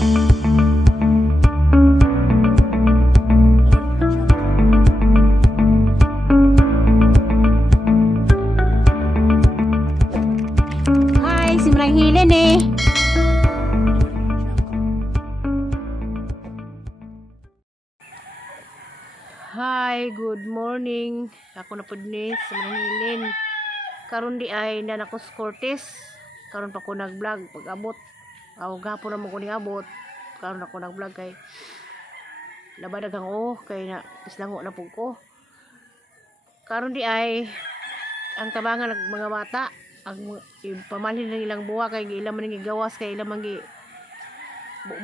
Hi, si Manang Helen eh. Hi, good morning. Ako na pud ni si Manang Helen. Karon di ay na ako sa Cortis. Karon pa ko nag-vlog pag-abot. Aw gahapon na mo ko ni abot. Karon ako nag-vlog kay labadag ang kay na islango na pug ko. Karon di ay ang tabangan ng mga bata ang pamalhin ng ilang buwa kay ilang man gigawas kay ilang man gi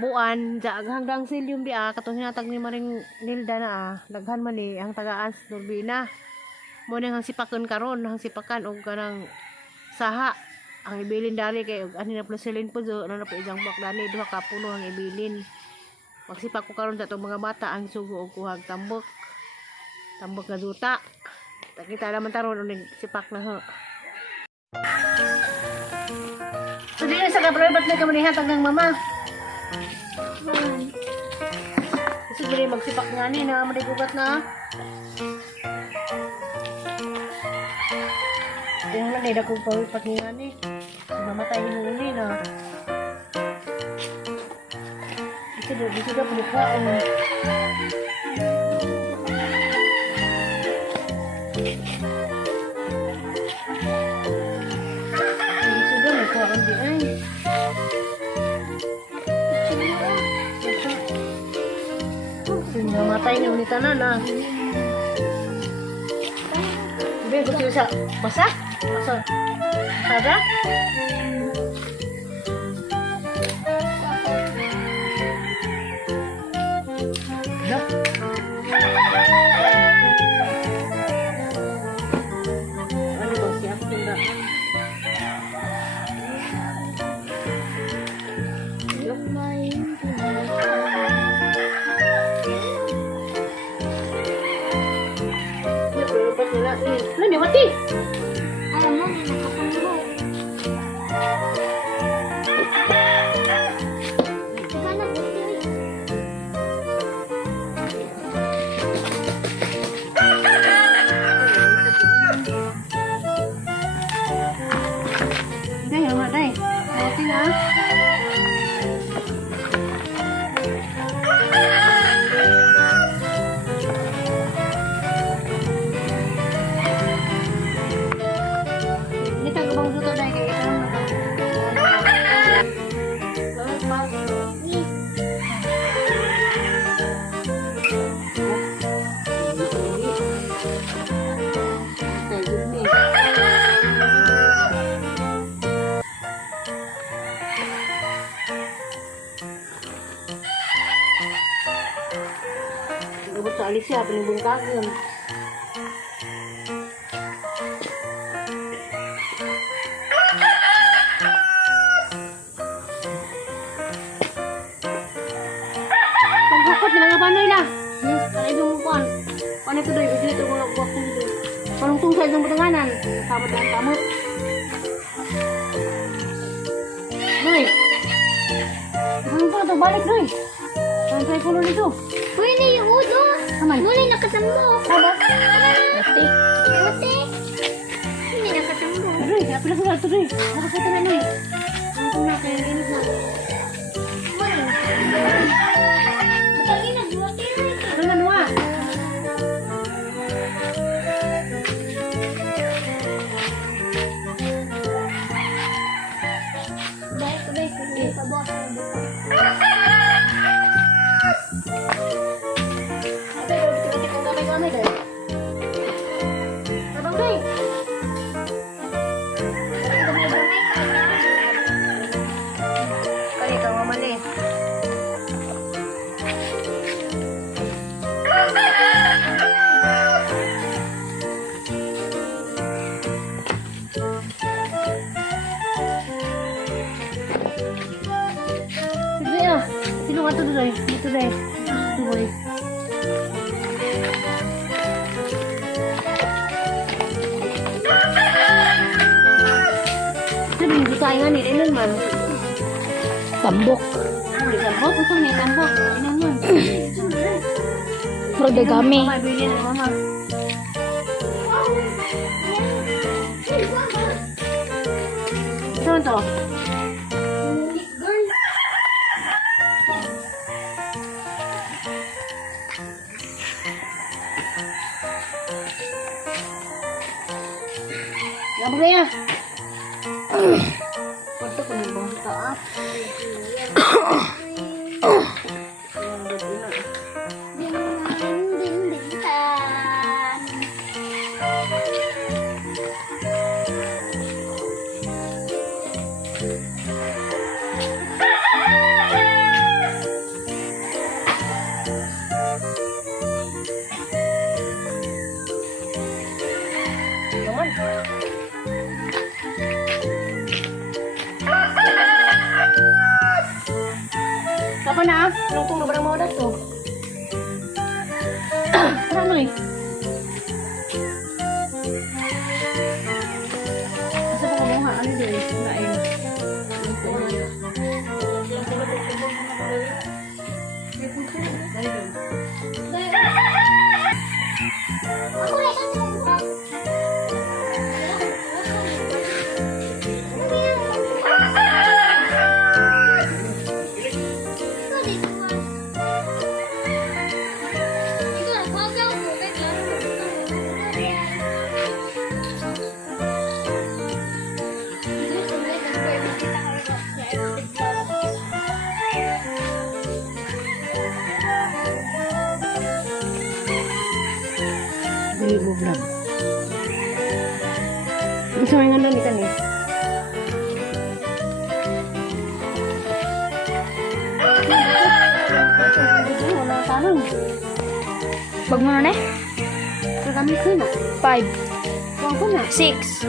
buuan sa hanggang silyum di katong hinatag ni Maring Nilda na laghan man ni ang tagaan sa turbina mo nang sipakon karon ang sipakan og kanang saha ang ibilin dari kay og ani na plusilin po so na po isang buwak dani duha ka puno ang ibilin magsipak ko karon sa itong mga bata ang sugo og kuhag tambok nga duta kita naman taron og sipak na ho. So dili sa kaprobat na kamunihatag ng mama. Kasi dili magsipak nga ni na madigugat na. Yung lang nila kung pawipak nga ni. Mamatay ni muli na. Dito na pulukwaon. Namatay na ulit na. Sabi, gusto nyo sa masak? Masak? Sada? Hala? Ano ba siya? Tunda. Ano ni mati? Alam mo, may nakapanggo. Diba na buti? Day, ama day. Mati na. Ubot sa alis siya, pinibungkagan. Panghakot na nga banoy na. Kaya yung kuhan. Paano ito doy? Bigyan ito mga buwak ko dito. Panungtong sa isang butanganan. Kamot na ang kamot. Doy. Ano pa ito? Balik doy. Saan tayo pulo nito? Uy, na yung udo. Kamay. Ngunay nakatambo. Saba? Mati. Buti. Hindi nakatambo. Doy, apila ko na ito doy. Nakasita na doy. Ano kung na kaya init na? Matagi na, buti. Ano na nuwa? Baik, baik. Hindi pa bukas. Sino nga ito doy? Dito doy. Ito boy. Sabi hindi kaya nga nila man. Tambok. Hindi ka Bot, gusto niya tambot. Ano yun? Rodegami. Mama, bilhin na mama. Ito to. Gabag na yan. Pagto ko ng bang taas. Naman. Apa na? Lutong na ba ng mga dato? Ano eh? Asa pa kamuha? Ano din? Nain. Dili mo vlog. Gusto mo yung ni kanis? Bag mo na eh. Kami sino? 5. Kung ko na. 6.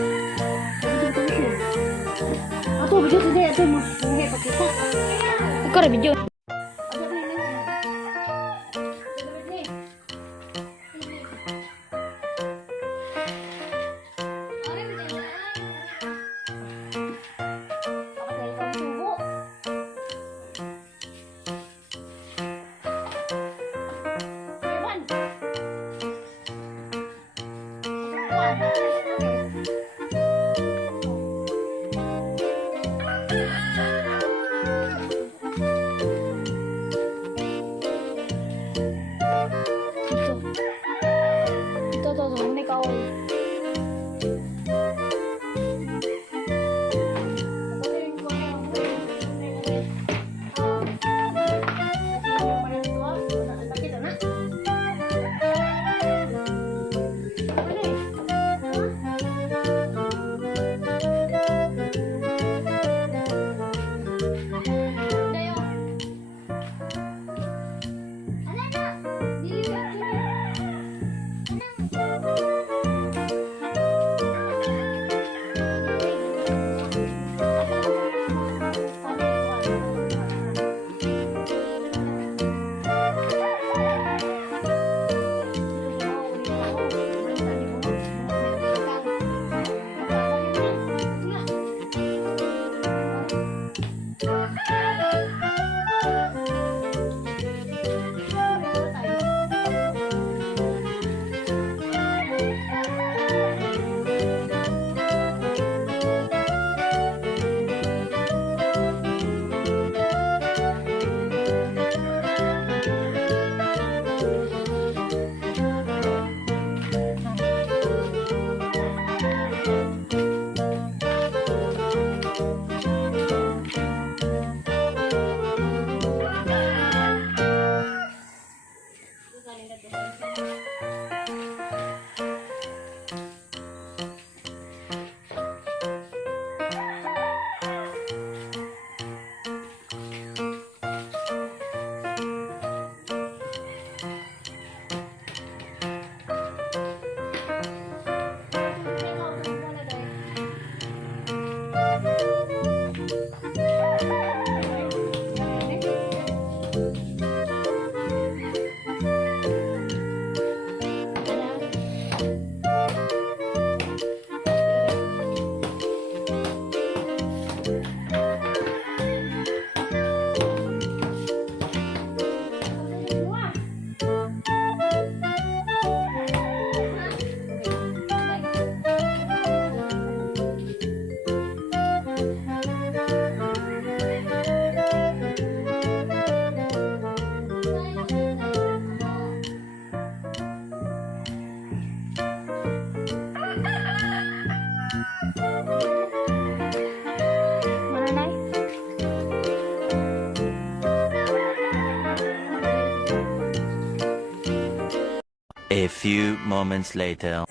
Ato, video today. Ato mo. Hindi, pakita. Ikaw rin video. A few moments later.